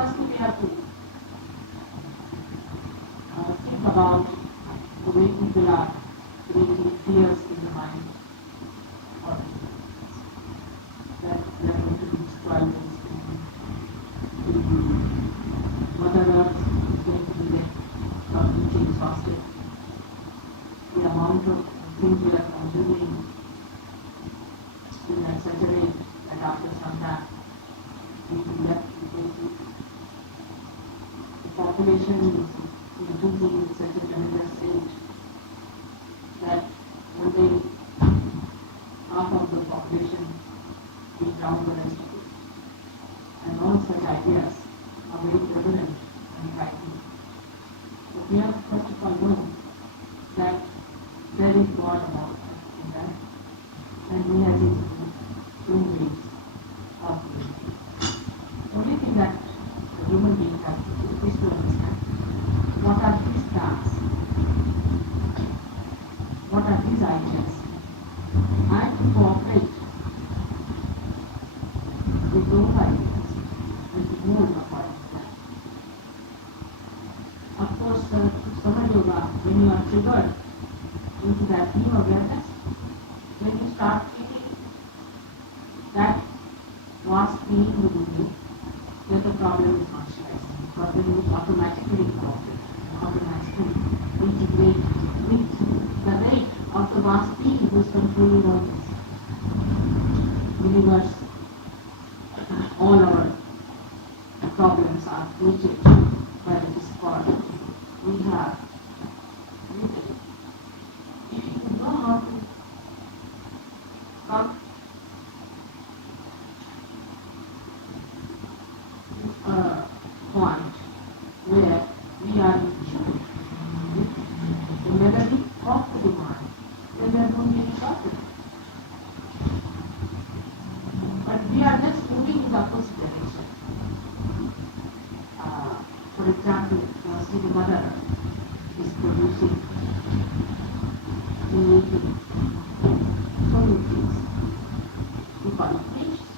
firstly we have to think about the way people are creating fears in the mind, or that they are going to destroy this Mother Earth is going to be completely exhausted. The amount of things we are consuming in such a way that after some time we will be left with the population is increasing in such a tremendous rate that only half of the population will drown the rest of it. And all such ideas are very prevalent and frightening. But we have to first of all know that there is God about us in that, and He has His own ways of living. The only thing that the human being has to do is to understand what are His plans, what are His ideas, and to cooperate with those ideas and to move according to that. Of course, SahajaYoga, when you are triggered into that new awareness, when you start feeling that vast being within you, then the problem is much less, because then you automatically cooperate and automatically integrate with the rate of the vast being who is controlling all this universe. All our problems are created by the discord we have with it. If you know how to come to a point where we are in tune with the melody of the divine, then there won't be any problem. But we are just moving in the opposite direction. For example, see the mother is producing, creating so many things. We call it nature.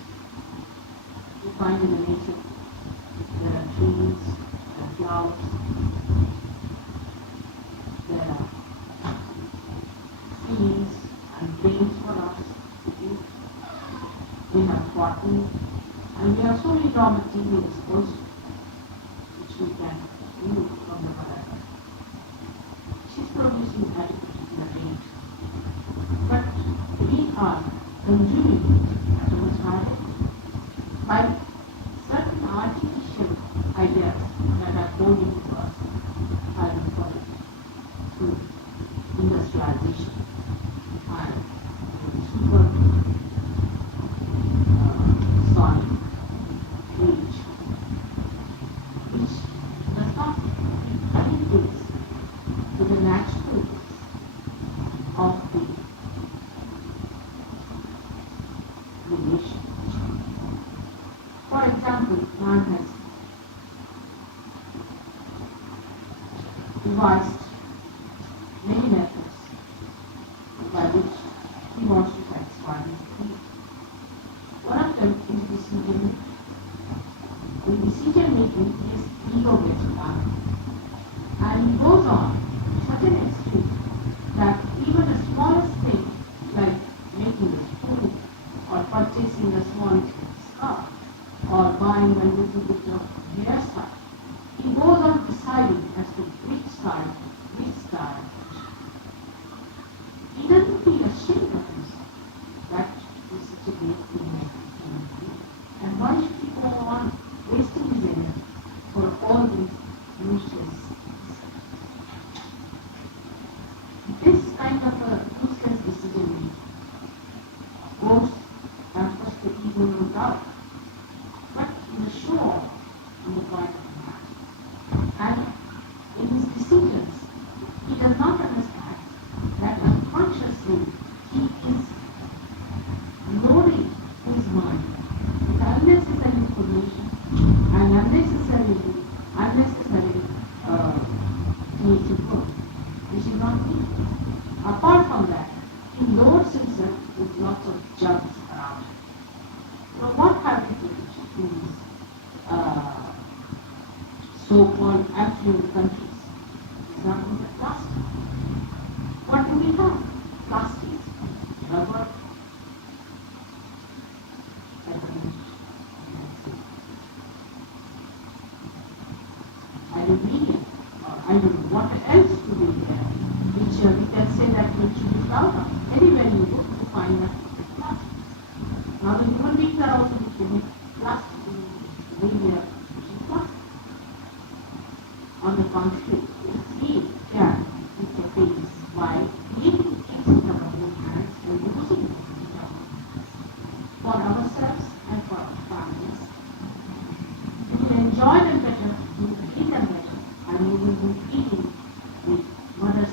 We find in the nature there are trees, there are flowers, there are trees and grains for us to eat. We have cotton, and we have so many raw materials also which we can use from the mother. She's producing at a particular rate, but we are consuming it at a much higher rate by certain artificial ideas that are poured into us, I will call it, through industrialization and super sonic age, which does not interface with the natural of the creation. For example, man has devised many methods by which he wants to satisfy his needs. One of them is decision making. In decision making, his ego gets down, and he goes on to such an extreme that even the smallest thing, like making a spoon or purchasing a small scarf or buying a little bit of hairstyle, he goes on deciding as to which style. He doesn't feel ashamed of himself. That is such a great thing. And why should he go on wasting his energy for all these useless? This kind of a useless decision making goes and puts the ego no doubt, but in a show off on the part of the man. And in his decisions, he does not understand that unconsciously he is loading his mind with unnecessary information and unnecessary creative work, which is not needed. Apart from that, he loads himself with lots of junks around him. So what have we to do in this so-called affluent countries. Example, the plastic. What do we have? Plastics, rubber, aluminium, or I don't know what else to be there, which we can say that we should be proud of. Anywhere you go, you find that plastic. Now the human beings are also becoming plastic in the way they are using plastic. On the contrary, we can interface by creating things with our own hands and using them with our own hands for ourselves and for our families. We will enjoy them better, we will treat them better, and we will be treating with Mother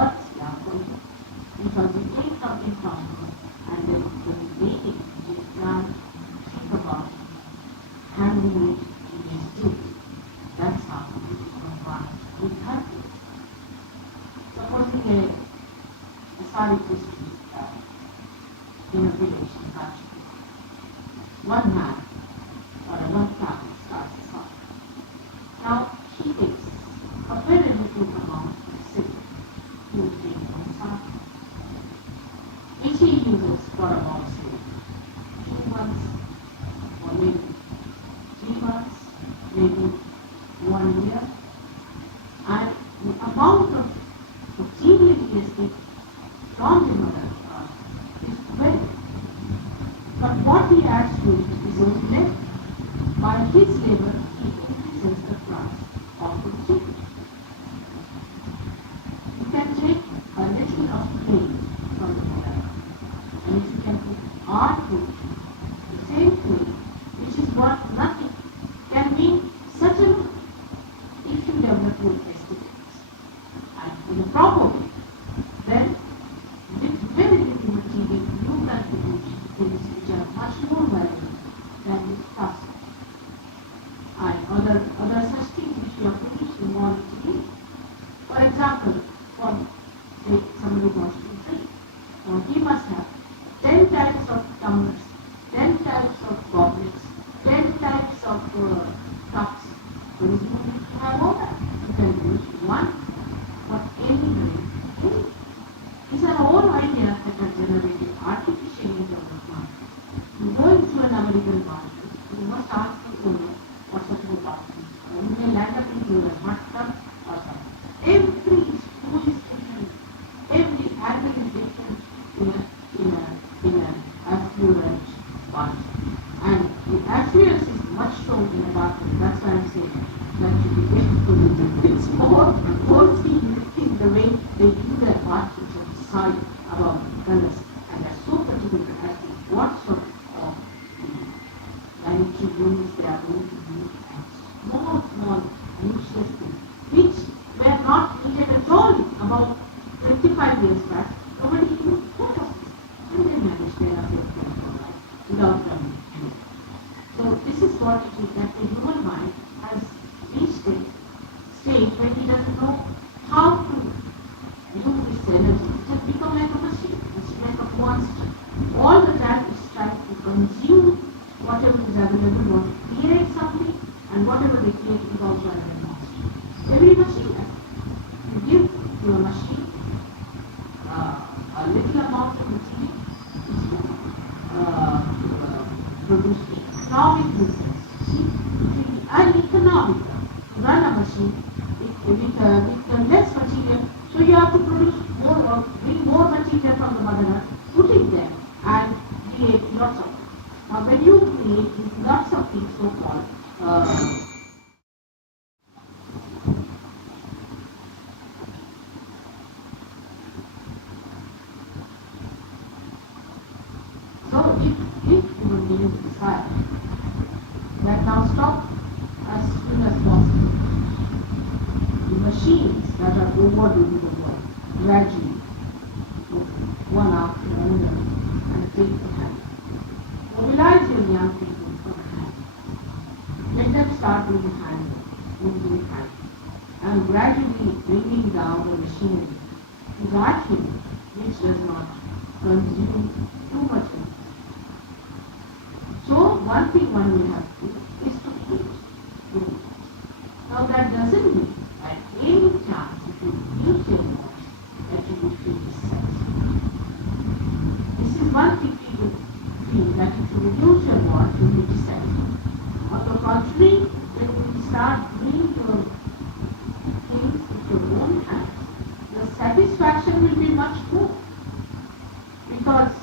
Earth's love for you. Because we take something from her and then when we make it, we plan, think about it, handling it in its duty. That's how we provide good country. Supposing a sari Christian in a village in country, one man or one family starts a sari. Now he takes a very little amount of silver to take one sari, which he uses for about say 2 months or maybe 3 months, maybe 1 year, and the amount of material he has taken from the mother is very good. But what he adds to it is only labor. By his labor, he increases the price of the material. You can take a little of clay from the mother, and if you can put art to it, the same clay, which is worth nothing, can mean such a lot if you develop your aesthetics and in a proper way. Then with very little material you can produce things which are much more valuable than this plastic and other such things which you are producing more material. For example, for say somebody wants to drink, he must have 10 types of tumblers, 10 types of goblets, 10 types of cups. So you need to have all that. You can use one for any drink. These are all ideas that are generated artificially in the market. You go into an American market, you must ask the owner what sort of a bathroom. You may land up into a hot tub or something. Every school is different. Every animal is different in an affluent bathroom. And the affluence is much shown in a bathroom. That's why I'm saying that you be careful. It's more seen in the way they do their bathrooms and decide about colors. And they're so particular as to what sort of sanitary rooms they are going to use and small useless things, which were not needed at all about 25 years back. Nobody even thought of this. And they managed their affairs for life without learning anything. So this is what it is that the human mind has reached a stage where he doesn't know how to use this energy. It has become like a machine. It's like a monster. All the time it's trying to consume whatever is available, want to create something, and whatever they create is also another monster. Every machine has it. You give to a machine a little amount of material, it's going to produce economic results. See, and economic to run a machine with less material, so you have to produce more or bring more material from the mother earth, put it there, and create lots of it. Now, when you create lots of things, so-called so if human beings decide that now stop as soon as possible, the machines that are overdoing the work gradually, one after another, and take the hand. Mobilize your young people for the hand. Let them start doing hand, and gradually bringing down the machinery to that unit which does not consume too much energy. So one thing one will have to do is to eat. people feel that if you reduce your want, you will be dissatisfied. On the contrary, when you start doing your things with your own hands, the satisfaction will be much more. Because,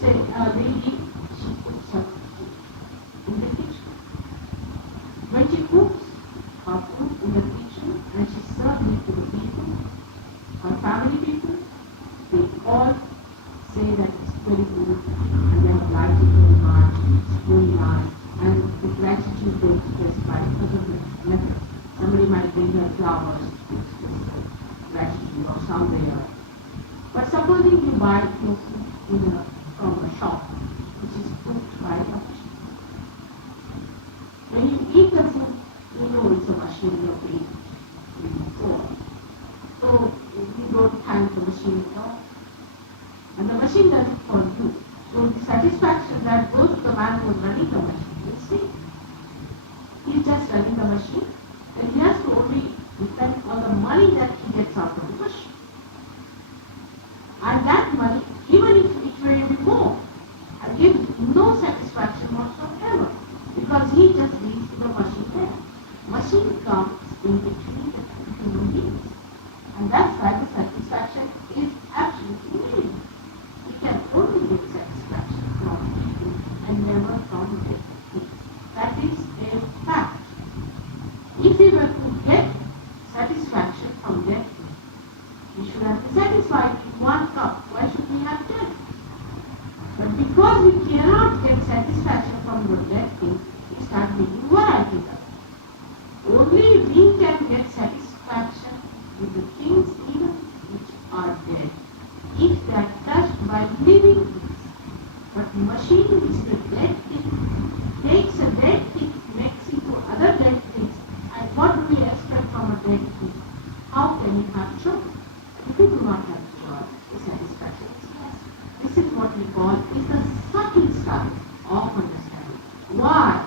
say, a lady, she puts her food in the kitchen. When she cooks her food in the kitchen and she serves it to the people, her family people, they all say that it's very good and they have liked it very much, it's very nice, and the gratitude they express by other methods. Somebody might bring her flowers to express gratitude or somewhere. But supposing you buy your food from a shop which is cooked by a machine. When you eat the food, you know it's a machine you're paying for. So you don't thank the machine at all. And the machine does it for you. So the satisfaction that goes to the man who is running the machine, you see, he's just running the machine, and he has to only depend on the money that he gets out of the machine. And that money, even if it may be more, gives no satisfaction whatsoever, because he just leaves the machine there. Machine comes in between the two human beings. And that's why the satisfaction is absolutely nil. We can only get satisfaction from people and never from dead things. That is a fact. If we were to get satisfaction from dead things, we should have been satisfied with 1 cup. Why should we have 10? But because we cannot get satisfaction from the dead things, we start making varieties of it. Only we can get satisfaction with the things even which are dead, if they are touched by living things. But machine which is a dead thing takes a dead thing, makes into other dead things, and what do we expect from a dead thing? How can we have joy? If we do not have joy, the satisfaction is less. This is what we call is the subtle stuff of understanding. Why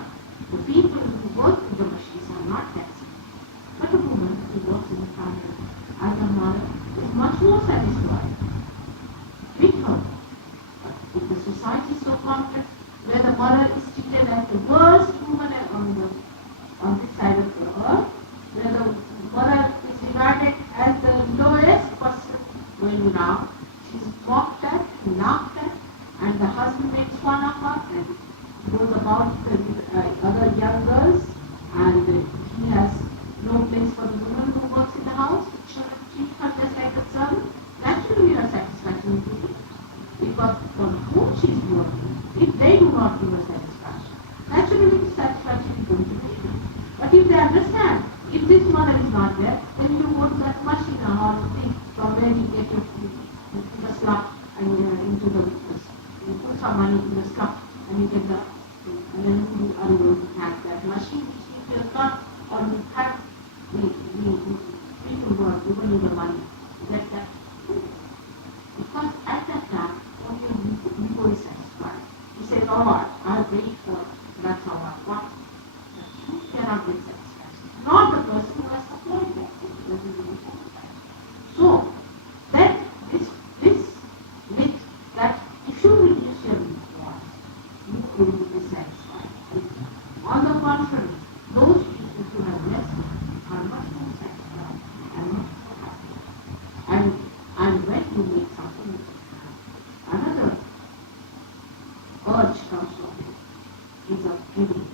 the people who work with the machines are not that simple. But a woman who works in the family as a mother is much more satisfied with her. But if the society is so complex, where the mother is treated as the worst woman on this side of the earth, where the mother is regarded as the lowest person going around, she is mocked at, laughed at, and the husband makes fun of her and goes about with other young girls, and he has no place for the woman who works in the house. She should treat her just like a servant. That should be her satisfaction to you. Because for whom she is working, if they do not give her satisfaction, naturally the satisfaction is going to be given. But if they understand, if this mother is not there, then you go to that machine or thing from where you get your food, into the slot, and into the, you put some money in the slot, and you get the, and then you are going to have that machine, which if you are not, or you have the people who are giving you the money, get that food. Because at that time, only your ego is satisfied. You say, Lord, I have prayed for it, that's how I want. But you cannot get satisfaction. Not the person who has supplied that thing. That is the important fact. So, that this myth that if you reduce your wants, you will be dissatisfied. On the contrary, those people who have less are much more satisfied and much more happy. And when you make something which is another urge comes from it, is of giving.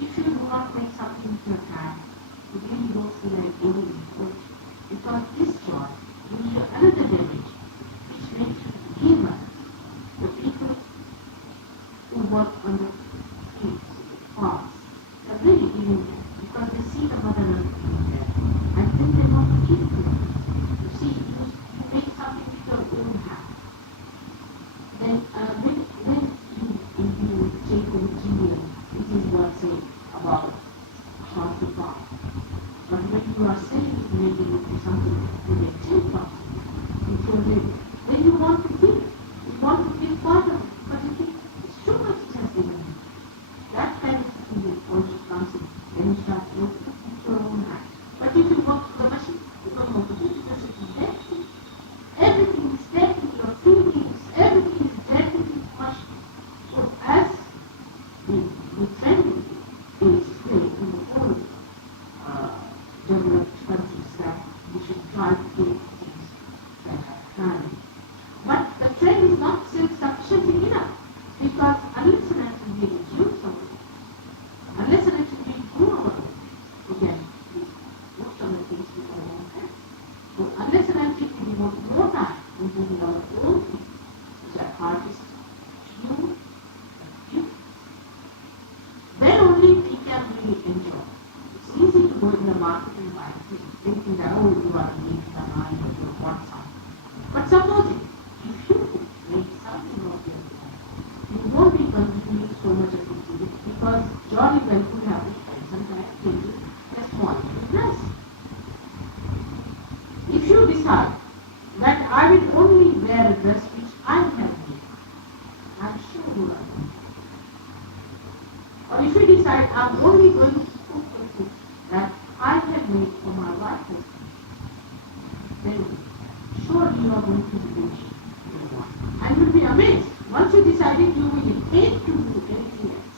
If you do not make something with your hand, you really don't feel like giving it, because this joy gives you another dimension, which makes you give us the people who work on the fields, the farms. They are really giving them because they see the mother earth being there, and then they want to give to them. You see, you make something with your own hand. Then when you take the material, it is what say about how to farm. But when you are saying making it something to make 10 pounds, then you want to give. You want to give part of it, but you think it's too much just given you. That kind of feeling also comes in when you start working with your own hand. But if you work with the machine, you don't want to do it because it is dead. Everything is dead, you are feeling I can make. I'm sure you are going to. Or if you decide I'm only going to cook the food that I can make for my wife, then surely you are going to be rich. And you'll be amazed. Once you decided you will hate to do anything else.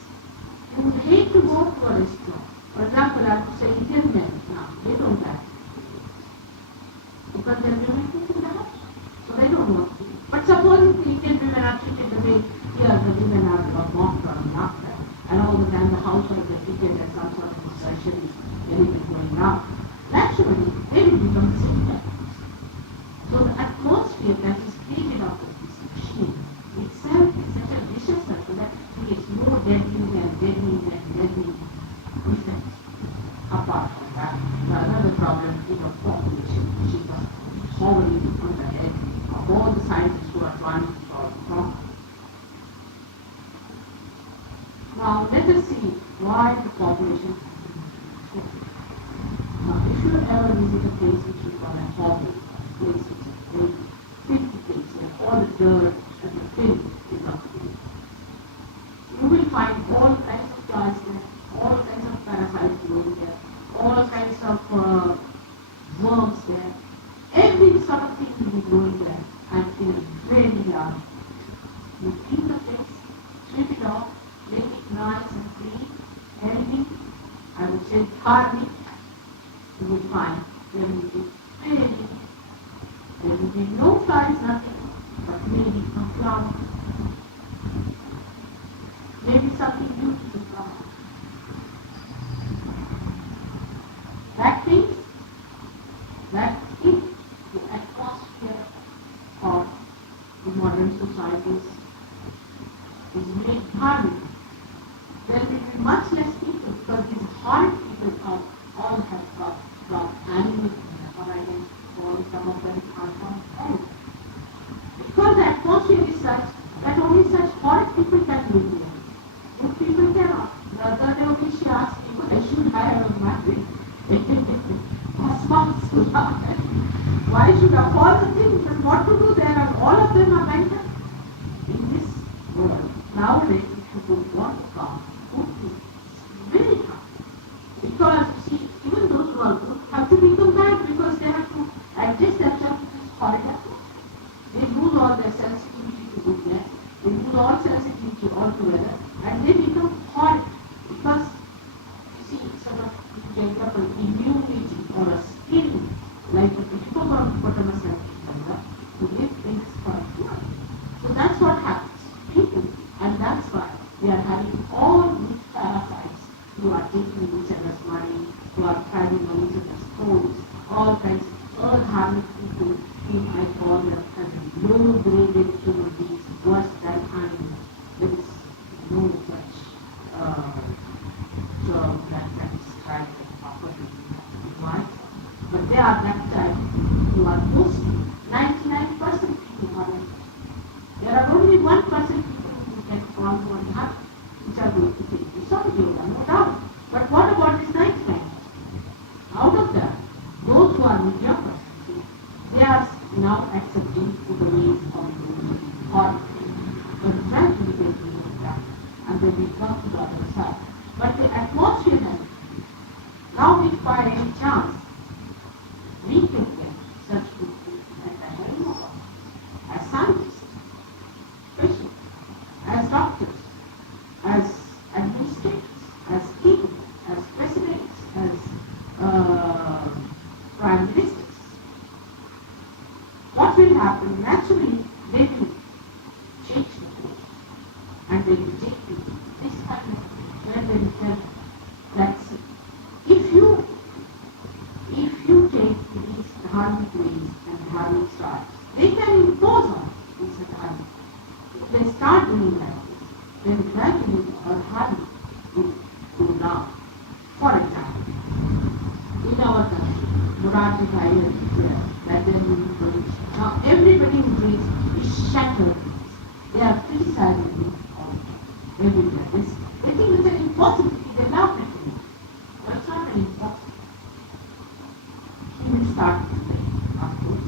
You would hate to go to a restaurant. For example, I have to say Indian men now, they don't like it. Because they're doing things in the house. So they don't want to. But suppose the Indian women are treated the way here the women are mocked or not, and all the time the housewives are treated as some sort of socialist element going on. Naturally, they will become the same type. So the atmosphere that is created out of this machine itself is such a vicious circle that creates more deadening and deadening and deadening effects. Apart from that, another problem is of population, which is solely on the head of all the scientists who are trying to solve the problem. Now let us see why the population has been affected. Now if you ever visit a place which we call a hobby, place which is very filthy place where all the dirt and the filth is up there, you will find all kinds of flies there, all kinds of parasites growing there, all kinds of worms there. Every sort of thing will be growing there and in a very large. You clean the place, sweep it off, make it nice and clean, healthy, I would say thoroughly. You will find there will be there will be no flies, nothing, but maybe a flower. Maybe something beautiful flower. That means that if the atmosphere of the modern societies is made harmful, there will be much less people because these horrid people all have got animals in them, or I can call some of them are from animals. Because the atmosphere is such that only such horrid people can live here. Good people cannot. The other day only she asked me, I should hire a married. Why should I all the things and what to do there and all of them are like that? In this world, nowadays if you would want to come, it's very hard. Because see, even those who are good have to become bad because they have to adjust themselves to this horrid atmosphere. They lose all their sensitivity to goodness, they lose all sensitivity altogether, and they become horrid because you see, sort of develop an immunity or a skill like a hippopotamus to live in this current world. So that's what happens. People, and that's why we are having all these parasites who are taking each other's money, who are cramming on each other's phones, all kinds of earth-harming people whom I call them as low-graded human beings, worse than animals. There is no such term that can describe them properly. Why? But they are that type who are mostly 99% people are like that. There are only 1% people who can call one happy, which are going to take this on yoga, no doubt. But what about this 99%? Out of that, those who are mediocre, they are now accepting the ways of doing hard things. But gradually they will that and they will come to the other side. But the atmosphere has now if by any chance we can get such good people at the helm of us, as scientists, especially as doctors, as administrators, as kings, as presidents, as prime ministers. What will happen? Naturally, they will change the course and they will take this kind of where they will tell that if you take these dharmic ways and dharmic styles, they can impose on these dharmic. If they start doing like this, then gradually our dharmic will go down. For example, in our country, Murati Island is there, that there will be police. Now everybody who drinks is shattered. They are criticizing everywhere. They think it's an impossibility. They laugh at me. But it's not an impossibility. He will start to play. Of course,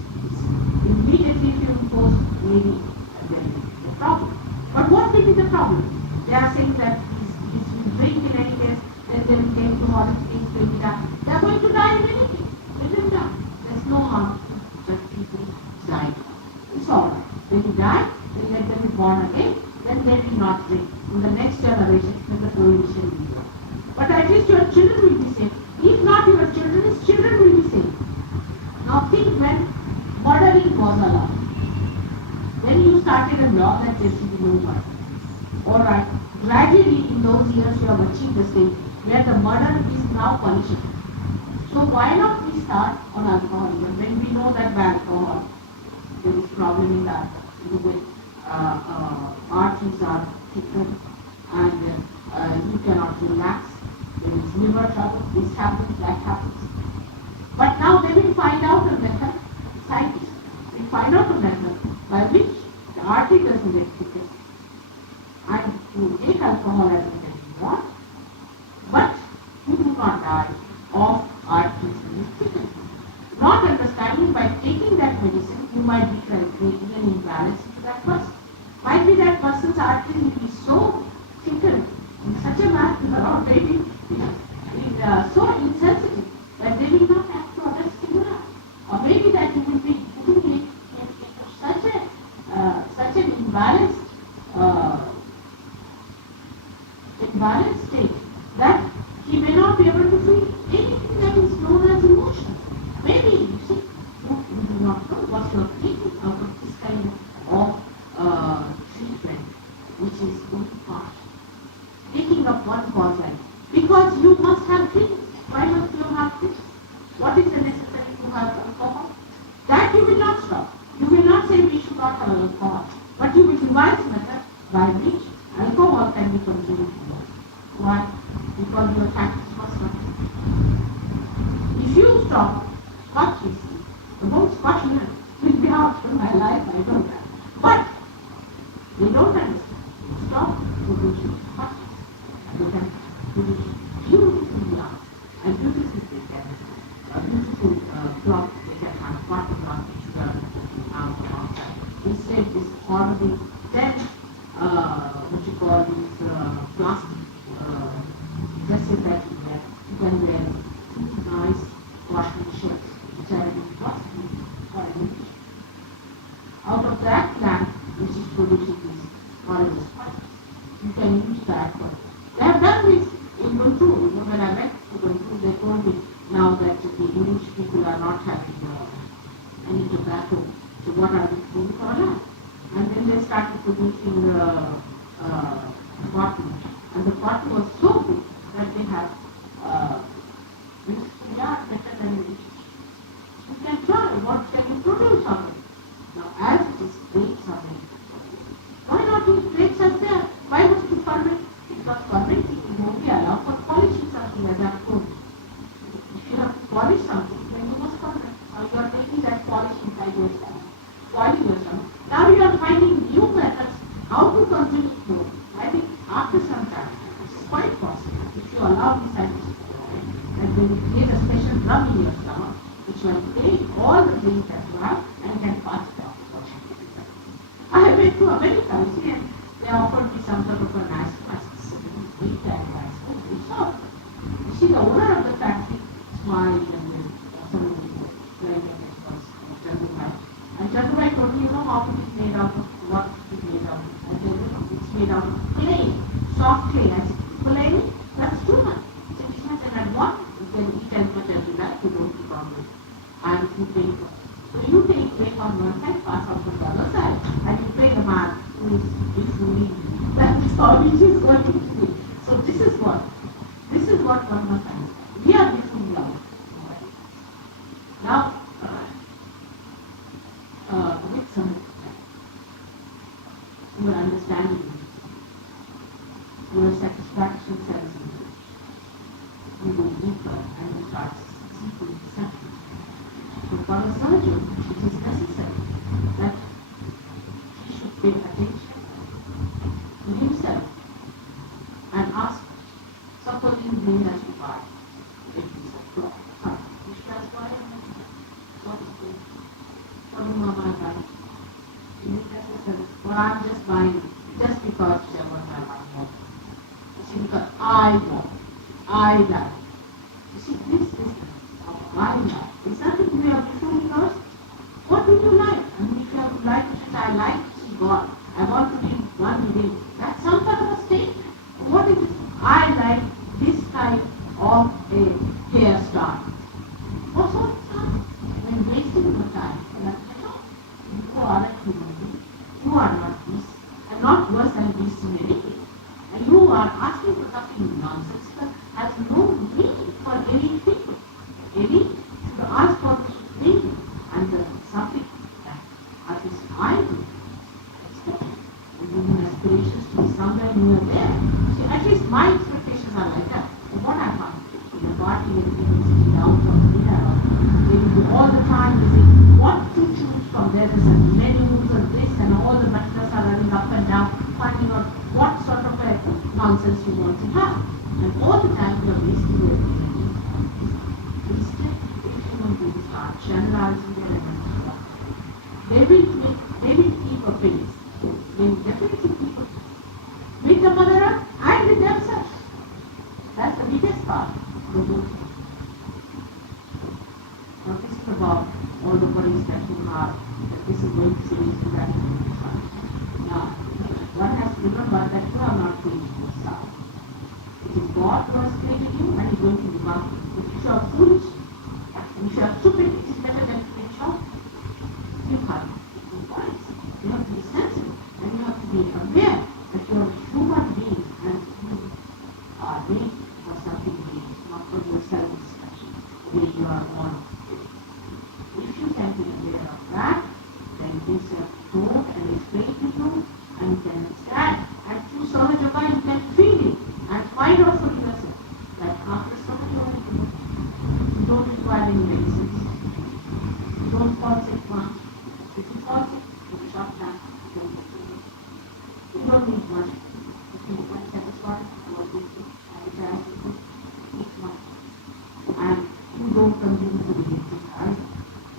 immediately if you impose, maybe there problem. They are saying that he's will drink in any case, then they will take to holidays, they will die. They are going to die in any case. Let them die. There's no harm to just people die. It's all right. When you die, then let them be born again, then they will not drink. In the next generation, then the prohibition will be there. But at least your children will be safe. If not your children, his children will be safe. Now think when murdering was allowed. When you started a law that there should be no murder. Alright, gradually in those years you have achieved the stage where the murder is now punishable. So why not we start on alcohol when we know that by alcohol there is problem in that with arteries are thickened and you cannot relax. There is liver trouble, this happens, that happens. But now they will find out a method, scientists will find out a method by which the artery doesn't get thickened. And you take alcohol as much as you want, but you do not die of arteries being thickened. Not understanding by taking that medicine, you might be creating an imbalance to that person. Might be that person's arteries will be so thickened in such a manner, or maybe so insensitive that they will not have to other stimuli. Or maybe that you will be putting it into such an imbalanced state that he may not be able to feel anything that is known as emotion. Maybe, you see, you do not know what you are taking out of this kind of treatment, which is only part. Taking up one cause like because you must have drinks. Why must you have drinks? What is the necessary to have alcohol? That you will not stop. You will not say we should not have alcohol, but you will devise method by which alcohol can be consumed. Why? Because your practice must not. If you stop Scotch whiskey, the whole Scotland will be out of my life, I know that. But they don't understand. Stop producing Scotch whiskey. You can produce beautiful glass and beautiful paper, a beautiful cloth. They can have cotton cloth which you are putting out from outside. Instead, this horrible then what you call these plastic dresses that you wear. You can wear nice cotton shirts which are in plastic for an out of that plant which is producing this horrible spice. You can use that for it. They have done this in Guntur. When I went to Guntur, they told me now that the English people are not having any tobacco. So what are they doing for that? And then they started producing cotton. And the cotton was so good that they have better than English. You can try what can you produce of it. Now as it is grapes are very why not use grapes as there? Why must you ferment? Because fermenting is only allowed for polishing something as I've told you. If you have to polish something, then you must ferment. Now you are taking that polish inside your stomach, spoiling your stomach. Now you are finding new methods how to consume it more. I think after some time, it's quite possible if you allow the scientists to do it, and then you create a special drum in your stomach, which will take all the things that you have and can pass it off. I have been to America, you see, and they offered me some sort of a nice week and nice food. So, you see, the owner of the factory smiled and then someone was very it was Chandubai. And Chandubai told me, you know how it is made out of, what it is made out of. I said, you know, it's made out of clay, soft clay. I said, clay? That's too much. He said, it's not an advantage. You can eat as much as you like, you don't keep on with. And if you pay for it. So you take clay on one side, pass on the other side, and you pay the man who is fully. That's how it is going to be. So this is what one must understand. We are different now. Now, with some your understanding, your satisfaction cells, you go deeper and you start seeking perception. So for a surgeon, it is necessary that he should pay attention to himself and ask, supposing he has to buy a piece of cloth, which does buy what is this? What am I buying? Is it necessary? Or I'm just buying it just because I want my because I want, I like. You see, this is how I like. It's nothing to be of different yours. What do you like? I mean, if you have to like it, I like to see God. I want to be one with Him. That's some kind of a statement. What is it? I like this type of a hairstyle. What's all the time? When wasting your time, you are a human being. You are not this, and not worse than this in anything. And you are asking for something nonsense that has no meaning for anything. Any should ask for this meaning and something that at least I do expect. And human aspirations to be somewhere near there. See, at least my expectations are like that. So what I find in the party and people sitting down from dinner, they will be all the time busy what to choose from. There is a menus and this and all the butlers are running up and down, finding out what sort of a nonsense you want to have. And all the time you are wasting your energy. Instead, if human beings start generalizing their energy, they will keep a pace. They will definitely keep a pace. With the mother earth and with themselves. That's the biggest part of the whole thing. Now this is about all the worries that you have, that this is going to change and that is going to change. Now, one has to remember that you are not changing yourself. It is God who has created you and He is going to look after you. If you are foolish, if you are stupid, it is better than to be short. You have to be wise. You have to be sensible. And you have to be aware that you are a human being and you are made for something big, not for your self-discussion, where you are born. If you can be aware of that, then things are told and explained to you, and you can understand. And through SahajaYoga, you can feel it and find out for yourself. Like after SahajaYoga, you don't require any medicines. You don't fall sick once. If you fall sick, in a short time, you don't get sick. You don't need much. If you get satisfied, you want to eat much. And you don't continue to be exercise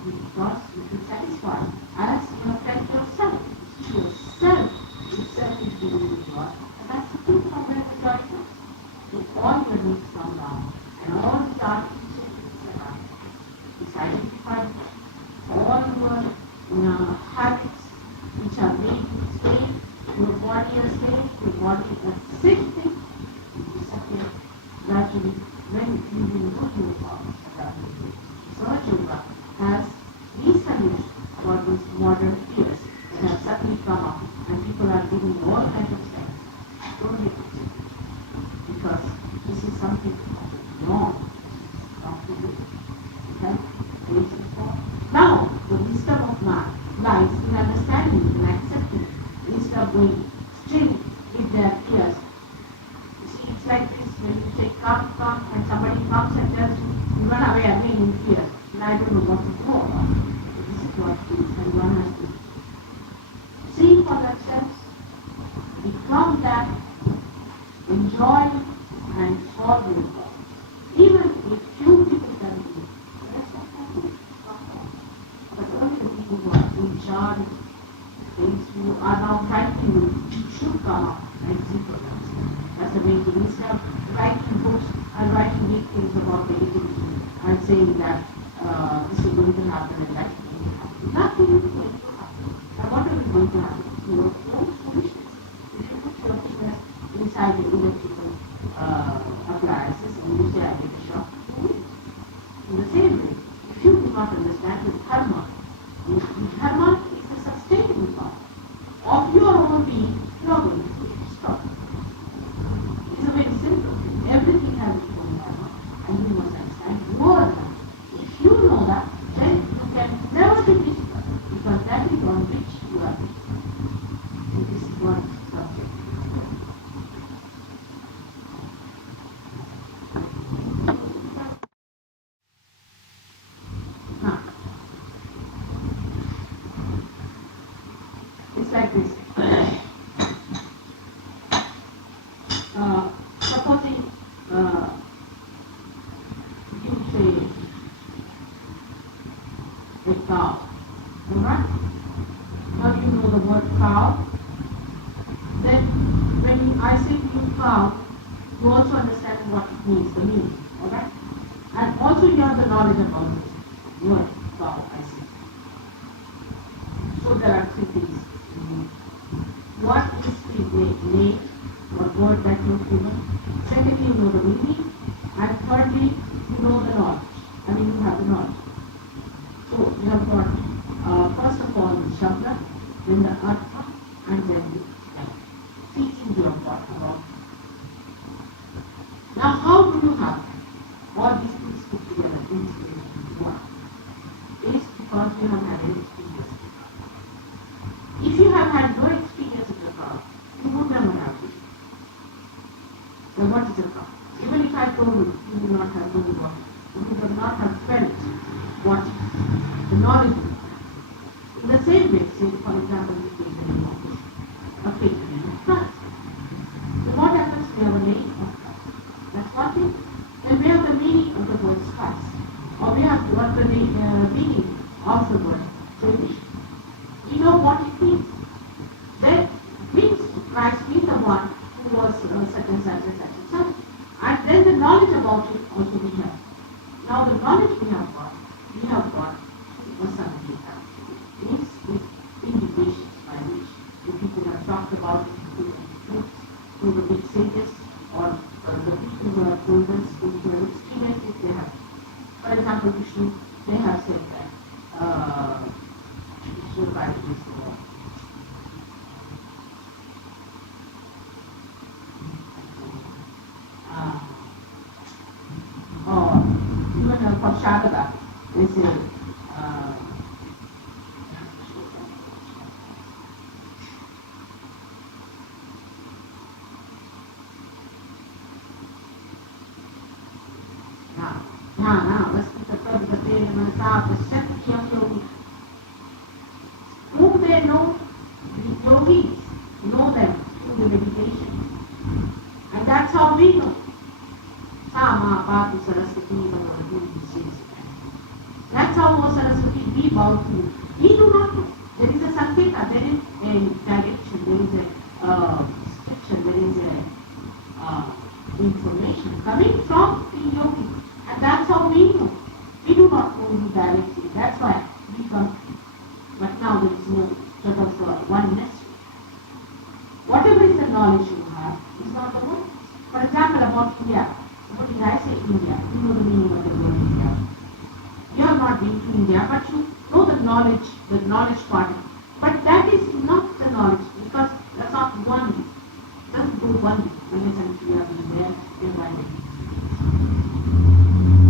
because you should satisfy as you have felt yourself. Yourself is giving you God. And that's the thing from where the joy comes. So all your needs come down. And all the artificial things that are is identified all your habits which are made to stay, your body a slave, your body a sick thing, disappear gradually when you will not do it. SahajaYoga has these solutions for these modern fears that have suddenly come up and people are giving all kinds of things. Don't be concerned because this is something wrong. Not to do. Okay? Now, the wisdom of man lies in understanding and accepting instead of going straight with their fears. You see, it's like this when you say come, and somebody comes and tells you, you run away again in fear. And I don't know what to do about it. This is what it is, and one has to see for themselves, become that, enjoy and solve your problem. Even if few people can do it, that's not happening. But only the people who are in charge of things, who are now fighting you, should come up and see for themselves. That's the main thing. Instead of writing books and writing big things about meditation and saying that this is going to happen and that is going to happen. Nothing is going to happen. And what is going to happen? Your own foolishness. If you put your fingers inside the electrical appliances and you say I get a shock, in the same way, if you do not understand the dharma is the sustaining part of your own being, you are going to stop. It is a very simple thing. Everything has its own dharma, and you must understand your dharma. If you know that, then you can never be difficult, because that is on which you are difficult. And this is one subject. means the meaning. Alright? And also you have the knowledge about this word, cow, I see. So there are three things. What is the name or word that you have given? Secondly, you know the meaning. And thirdly, you know the knowledge. I mean, you have the knowledge. So you have got, first of all, the Shabda, then the Artha, and then the teaching you have got about. Now, how do you have all these things put together in one? It is because you have had an experience. If you have had no experience of the crowd, you would never have it. So what is a crowd? Even if I told you, you would not have known what it. You would not have felt what the knowledge is. In the same way, say for example, you take the name of a faith name of Christ. So what happens? We have a name of Christ. That's one thing. Then we have the meaning of the word Christ. Or we have what the meaning of the word salvation. We know what it means. Then means Christ means the one who was such and such and such and such. And then the knowledge about it also we have. Now the knowledge we have got SahajaYoga. Means with indications by which the people have talked about it through the big sages or the people who have told us, who have experienced it, they have. For example, Vishnu, they have said that Vishnu by this or even for Sharada, they say whom they know, the Yogis know them through the meditation. And that's how we know. That's how O Saraswati we bow to you. We do not know. There is a sanketa, there is a direction, there is a description, there is a information coming from the yogi. And that's how we know. We do not know you directly. That's why we come. But now there is no sort of oneness. Whatever is the knowledge you have is not the one. For example, about India. What did I say India? You know the meaning of the word India. You have not been to India, but you know the knowledge part. But that is not the knowledge, because that's not one. It doesn't go one way. When you have been there, then one way.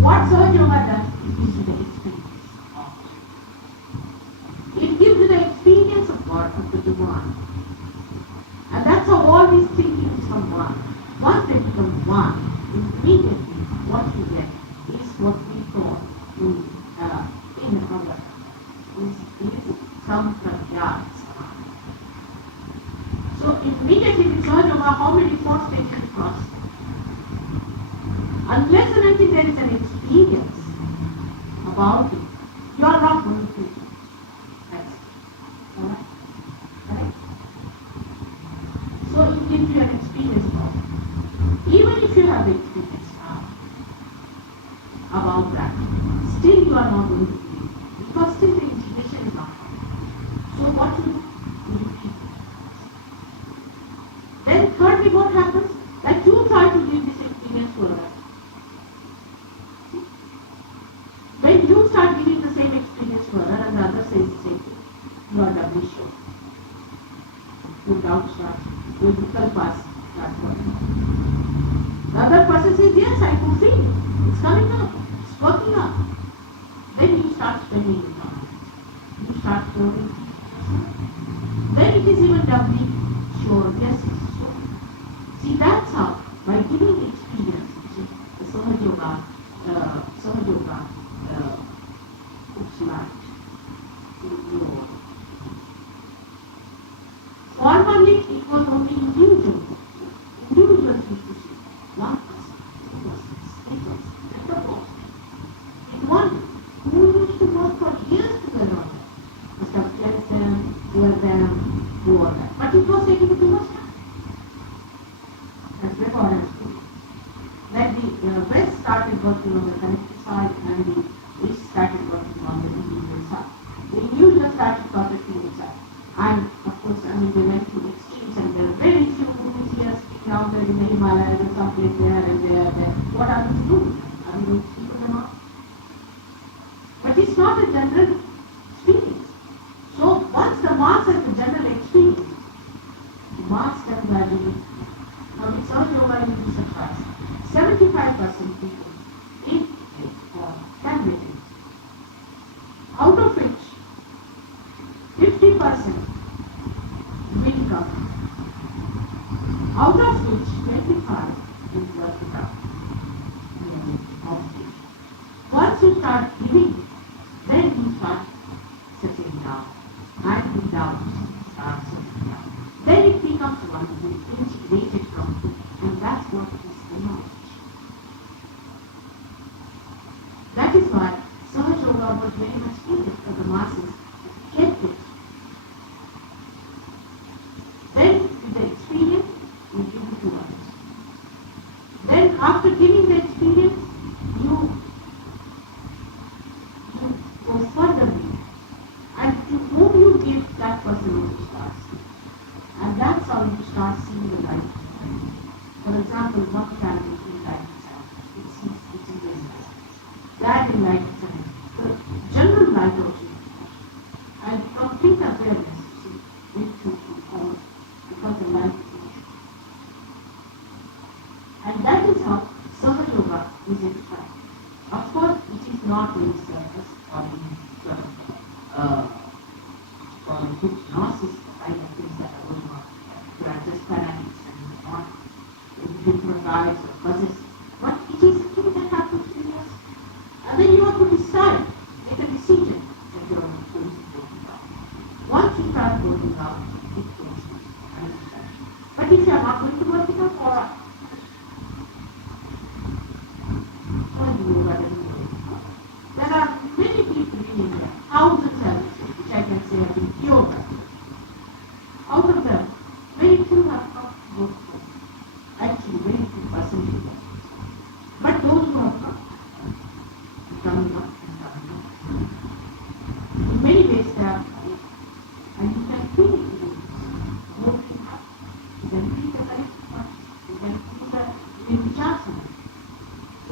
What SahajaYoga does is gives you the experience of it. It gives you the experience of God, of the divine. And that's how all these thinking become one. Once they become one, immediately what you get is what we call in our is Sampradaya. So immediately with SahajaYoga, how many 4 stages you cross? Unless and until there is an experience about it, you are not going to next. Alright? Right? So it gives you an experience about it. Even if you have the experience about that, still you are not going to believe, because still the integration is not happening. So what you do? You repeat it. Then thirdly, what happens? That you try to give this experience to others. When you start giving the same experience to others and the other says the same thing, you are doubly sure. Your doubt starts, your vikalpas start working. The other person says, yes, I could feel it. It's coming up. It's working out. Then you start spending it on. You start pouring. Then it is even doubly sure, yes, it's so. See, that's how, by giving the experience, which is the SahajaYoga puts light to your world. Formerly, it was only individuals. Individuals used to see one person, two persons, three persons, and the most. In one, who used to work for years together on that. Must have cleansed them, clear them, do all that. But it was taking too much time. That's recorded. Like the working on the collective side and the rich started working on the individual side. The individual started protecting itself. And of course, I mean, they went to extremes and there are very few movies here sitting out there in the Himalayas and someplace there and there. What are we to do? Are we going to speak them out? But it's not a general experience. So once the mass has a general experience, the mass can gradually. Now with SahajaYoga you do surprise. 75% people take it or can get it. Out of which 50% will come. Out of which 25 will work it out. Once you start giving, then you start settling down. And the doubts start settling down. Then it becomes one who is integrated from you. And that's what is the knowledge. That is why SahajaYoga was very much needed for the masses to get it. Then, with the experience, you give it to others. Then, after giving the experience, you go further with it. And to whom you give, that person also starts. And that's how you start seeing the light. For example, what can be in light itself? It's in this light. That in light itself. The general light also. And complete awareness into all. Because the light is in. And that is how SahajaYoga is explained. Of course, it is not in the surface or in sort of hypnosis kind of things that are going on. There are just fanatics and not hypnotized or possessed. But it is something that happens to us. And then you have to decide, make a decision that you are going to go out. Once you start going out, it goes out. But if you are not going to work it out, alright. There are many people in India, thousands I would say, which I can say have been yoga. Out of them, very few have come to work for. Actually, very few percentage. But those who have come, are coming up and coming up. In many ways they are coming. And you can feel it in this. Working up. You can feel the light touch. You can feel the vichasana.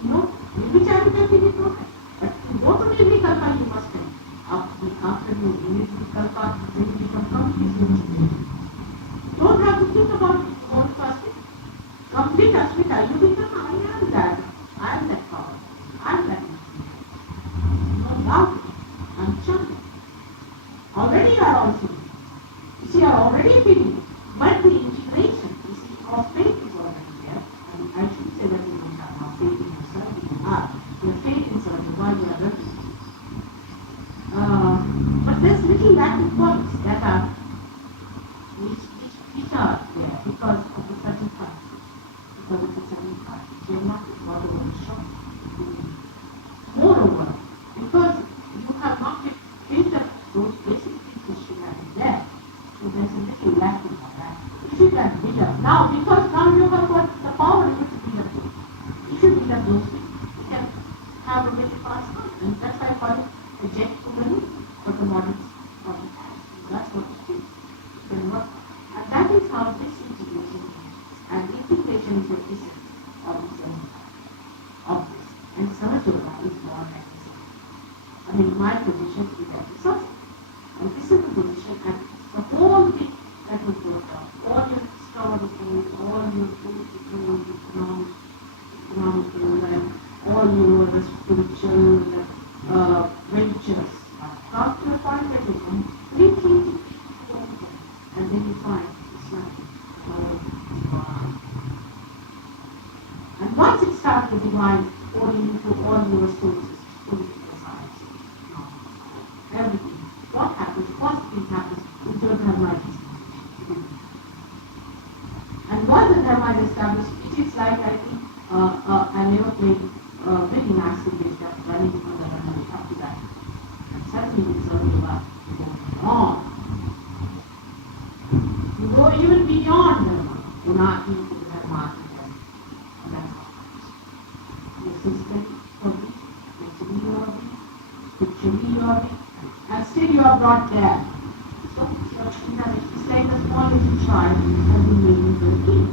You know, vichasana can feel it okay. But to go to Nirvikalpa, you must have. After you Nirvikalpa, then you become completely integrated. Don't have to think about it. You want to ask it. Complete Asmita, you become, I am that. I am that power. I am that intelligence. No doubt. I am chanting. Already you are also. You see, you are already feeling. But the integration, you see, of faith is already there. And I should say that you don't have now faith in yourself, you have. Your faith in SahajaYoga, you are ready. But there's little lacking points that are which are there because of the certain practice. Because of the certain practice. You have not got over the shock. Moreover, because you have not yet built up those basic things that should have been there. So there's a little lacking on that. If you can build up now, because now you have got the power to build up those. If you build up those things, you can have a very fast time. And that's why I call it a jet to the moon for the modern times. That's what it is. You can work. And that is how this integration is. And integration is the essence of this. And SahajaYoga is more like this. I mean, my position is that this also. And this is the position, and the whole thing that will go down. All your historical, all your political, economical, and all your spiritual ventures come to a point that you completely and then you find it's like and once it starts the divine pouring into all your sources, political science, everything, what happens, first thing happens with your dharma is and once the dharma is established, it is like I think an aeroplane very nicely based up running on the runway up to that. And suddenly with SahajaYoga, you go on. You go even beyond dharma. You're not into the dharma. And that's how it is. Your system Actually, you are weak, and still you are brought there. So, it's like the small little child has been made into a king.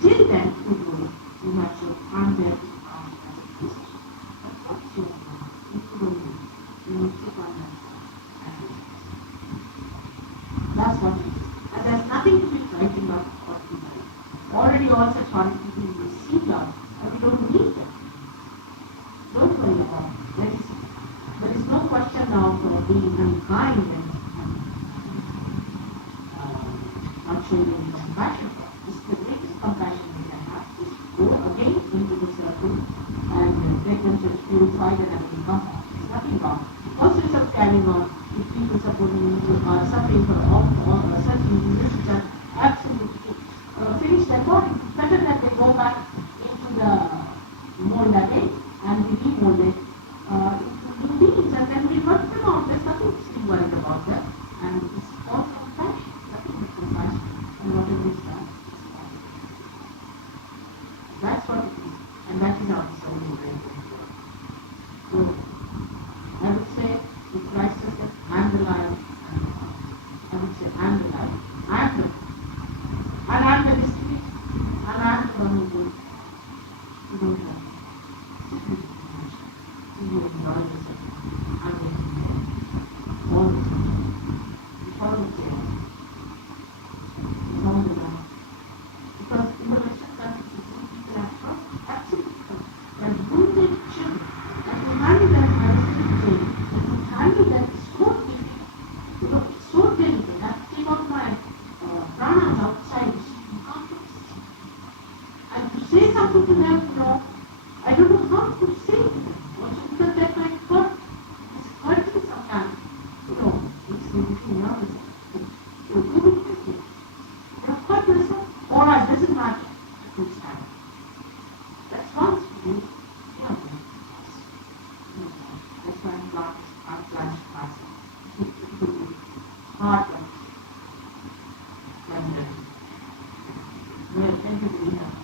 Till then, you have to I'm there to harm as a priest. But what's your harm? You don't know. You will take on that. That's what it is. And there's nothing to be frightened of or to worry. Already all such horrible people we see us, and we don't need them. Don't worry about it. There is no question now for being unkind and not showing any compassion. This is the greatest compassion we can have, is to go again into the circle and get themselves purified and having compassion. There's nothing wrong. All sorts of carrying on if people supporting you are suffering for all such diseases which are absolutely finished their body. It's better that they go back into the mold again and be remolded into new beings, and then we work them out. There's nothing to be worried about that. And it's all compassion, nothing but compassion. And whatever is done, is done. That's what it is. And that is our soul very good. So I would say if Christ says that I'm the light, I would say I'm the light. I'm the and I'm the district, and I'm the one who goes. You don't have to. You enjoy yourself. I'm going to be all the time. It's all the same. It's all the time. Because in the Western countries, you see people have trust, absolute trust. They are wounded children. And to handle that medicine pain, and to handle that is so difficult. You know, it's so difficult. I have to take out my pranas outside. You can't do this. And to say something to them, you know, I don't know how to say it. Also because that might hurt. It's hurting sometimes. You know, it's making nervous. So do it with it. You have hurt yourself, or it doesn't matter. I could stand. That's once you do. Yeah, that's why I'm glad to pass it. It will be hard work. And well, thank you very much.